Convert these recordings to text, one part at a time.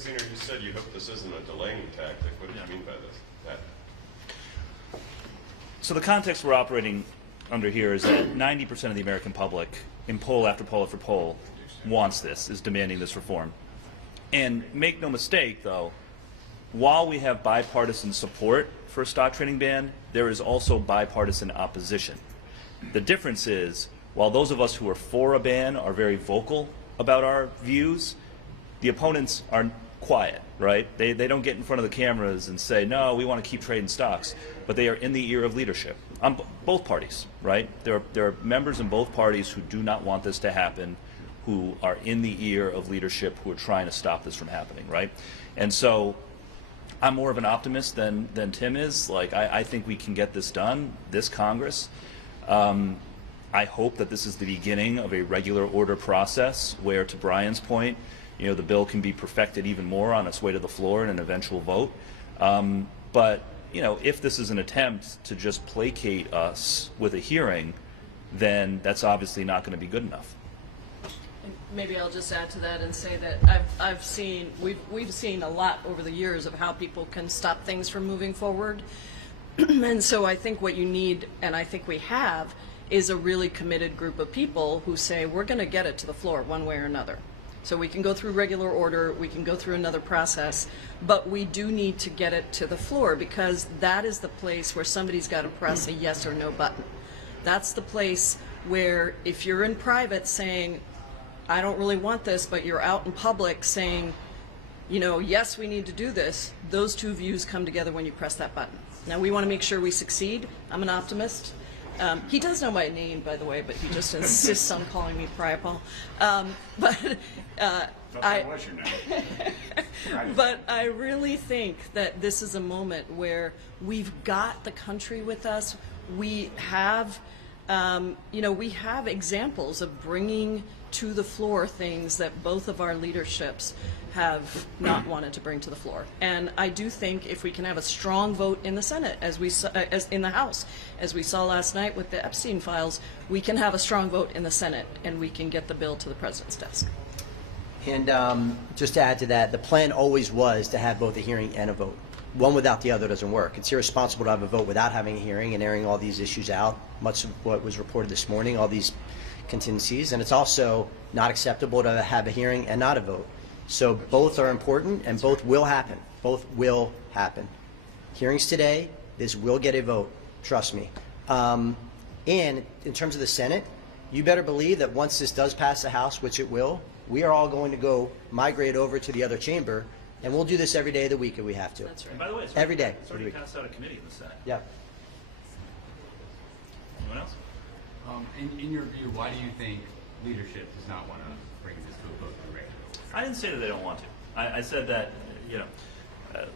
Magaziner, you said you hope this isn't a delaying tactic. What did you mean by this? So the context we're operating under here is that 90% of the American public, in poll after poll after poll, wants this, is demanding this reform. And make no mistake, though, while we have bipartisan support for a stock trading ban, there is also bipartisan opposition. The difference is, while those of us who are for a ban are very vocal about our views, the opponents are quiet, right? They don't get in front of the cameras and say, no, we want to keep trading stocks, but they are in the ear of leadership on both parties, right? There are members in both parties who do not want this to happen, who are in the ear of leadership, who are trying to stop this from happening, right? And so I'm more of an optimist than Tim is. Like, I think we can get this done, this Congress. I hope that this is the beginning of a regular order process where, to Brian's point, you know, the bill can be perfected even more on its way to the floor in an eventual vote. But, you know, if this is an attempt to just placate us with a hearing, then that's obviously not going to be good enough. And maybe I'll just add to that and say that we've seen a lot over the years of how people can stop things from moving forward. And so I think what you need, and I think we have, is a really committed group of people who say, we're going to get it to the floor one way or another. So we can go through regular order, we can go through another process, but we do need to get it to the floor, because that is the place where somebody's got to press a yes or no button. That's the place where, if you're in private saying, I don't really want this, but you're out in public saying, you know, yes, we need to do this, those two views come together when you press that button. Now, we want to make sure we succeed. I'm an optimist. He does know my name, by the way, but he just insists on calling me Pariah Paul. But I really think that this is a moment where we've got the country with us. We have, we have examples of bringing to the floor things that both of our leaderships have not wanted to bring to the floor. And I do think if we can have a strong vote in the Senate, as in the House, as we saw last night with the Epstein files, we can have a strong vote in the Senate, and we can get the bill to the president's desk. And just to add to that, the plan always was to have both a hearing and a vote. One without the other doesn't work. It's irresponsible to have a vote without having a hearing and airing all these issues out, much of what was reported this morning, all these contingencies. And it's also not acceptable to have a hearing and not a vote. So both are important, and both will happen. Both will happen. Hearings today, this will get a vote, trust me. And in terms of the Senate, you better believe that once this does pass the House, which it will, we are all going to go migrate over to the other chamber, and we'll do this every day of the week if we have to. That's right. And by the way, every day. It's already passed out of committee in the Senate. Yeah. Anyone else? In your view, why do you think leadership does not want to bring this to a vote in the regular? I didn't say that they don't want to. I said that,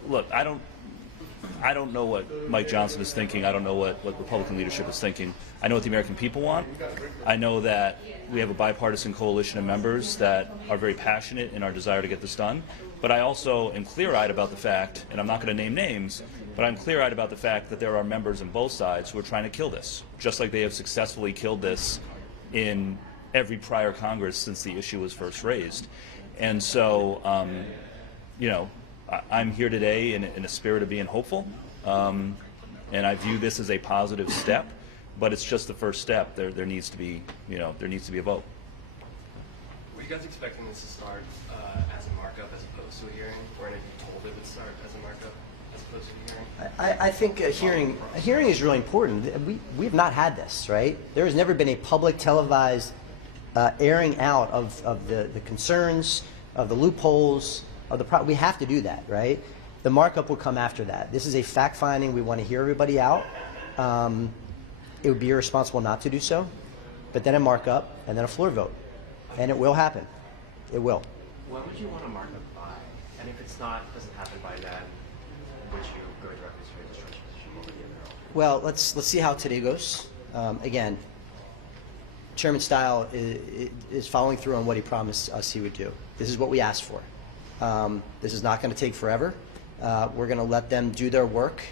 look, I don't know what Mike Johnson is thinking. I don't know what Republican leadership is thinking. I know what the American people want. I know that we have a bipartisan coalition of members that are very passionate in our desire to get this done. But I also am clear-eyed about the fact, and I'm not going to name names, but I'm clear-eyed about the fact that there are members on both sides who are trying to kill this, just like they have successfully killed this in every prior Congress since the issue was first raised. And so, I'm here today in a spirit of being hopeful, and I view this as a positive step, but it's just the first step. There needs to be, there needs to be a vote. Were you guys expecting this to start as a markup as opposed to a hearing, or have you told it would start as a markup as opposed to a hearing? I think a hearing is really important. We've not had this, right? There has never been a public televised airing out of the concerns, of the loopholes, of the we have to do that, right? The markup will come after that. This is a fact finding. We want to hear everybody out. It would be irresponsible not to do so, but then a markup and then a floor vote, and it will happen. It will. When would you want a markup by? And if it's not, doesn't happen by then, would you go directly to a destruction position? Well, let's see how today goes. Again, Chairman Stile is following through on what he promised us he would do. This is what we asked for. This is not going to take forever. We're going to let them do their work,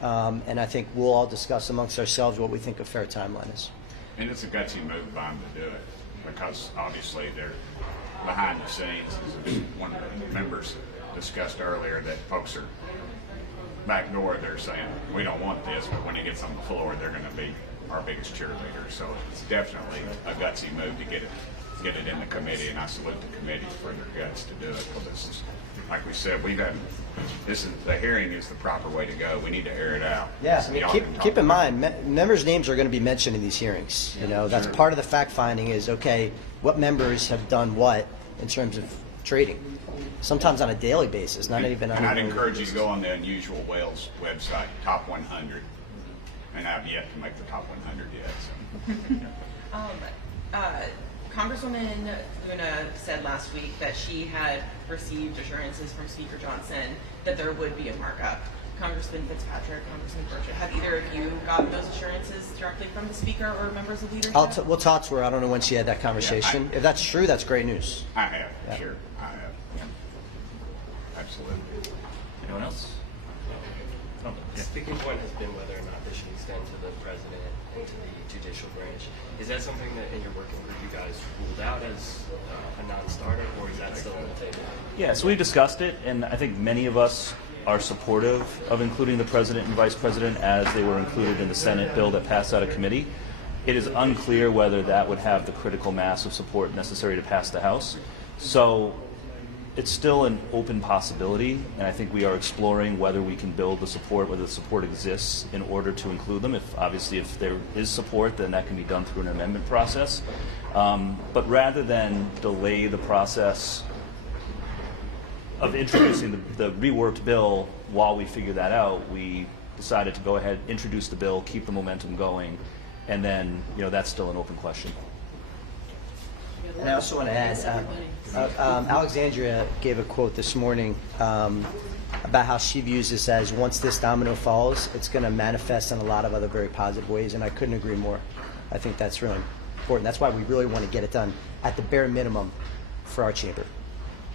and I think we'll all discuss amongst ourselves what we think a fair timeline is. And it's a gutsy move by them to do it, because obviously they're behind the scenes. As one of the members discussed earlier that folks are back door, they're saying, we don't want this, but when it gets on the floor, they're going to be our biggest cheerleader. So it's definitely a gutsy move to get it in the committee, and I salute the committee for their guts to do it, because this is, like we said, the hearing is the proper way to go. We need to air it out. Yes, I mean, keep in mind, members' names are going to be mentioned in these hearings. You know, that's part of the fact finding is, okay, what members have done what in terms of trading. Sometimes on a daily basis, not even on And a I'd daily encourage you basis. to go on the Unusual Whales website, top 100, and I've yet to make the top 100 yet. So. Congresswoman Luna said last week that she had received assurances from Speaker Johnson that there would be a markup. Congressman Fitzpatrick, Congressman Burchett, have either of you gotten those assurances directly from the Speaker or members of leadership? We'll talk to her. I don't know when she had that conversation. If that's true, that's great news. I have, Yeah. sure, I have. Yeah. Absolutely. Anyone else? Oh, The yeah. sticking point has been whether or not this should extend to the president and to the judicial branch. Is that something that in your working group you guys ruled out as a non-starter, or is that still on the table? Yeah, so we discussed it, and I think many of us are supportive of including the president and vice president as they were included in the Senate bill that passed out of committee. It is unclear whether that would have the critical mass of support necessary to pass the House. So it's still an open possibility, and I think we are exploring whether we can build the support, whether the support exists in order to include them. Obviously, if there is support, then that can be done through an amendment process. But rather than delay the process of introducing the reworked bill while we figure that out, we decided to go ahead, introduce the bill, keep the momentum going, and then, that's still an open question. And I also want to add, Alexandria gave a quote this morning about how she views this as once this domino falls, it's going to manifest in a lot of other very positive ways, and I couldn't agree more. I think that's really important. That's why we really want to get it done at the bare minimum for our chamber.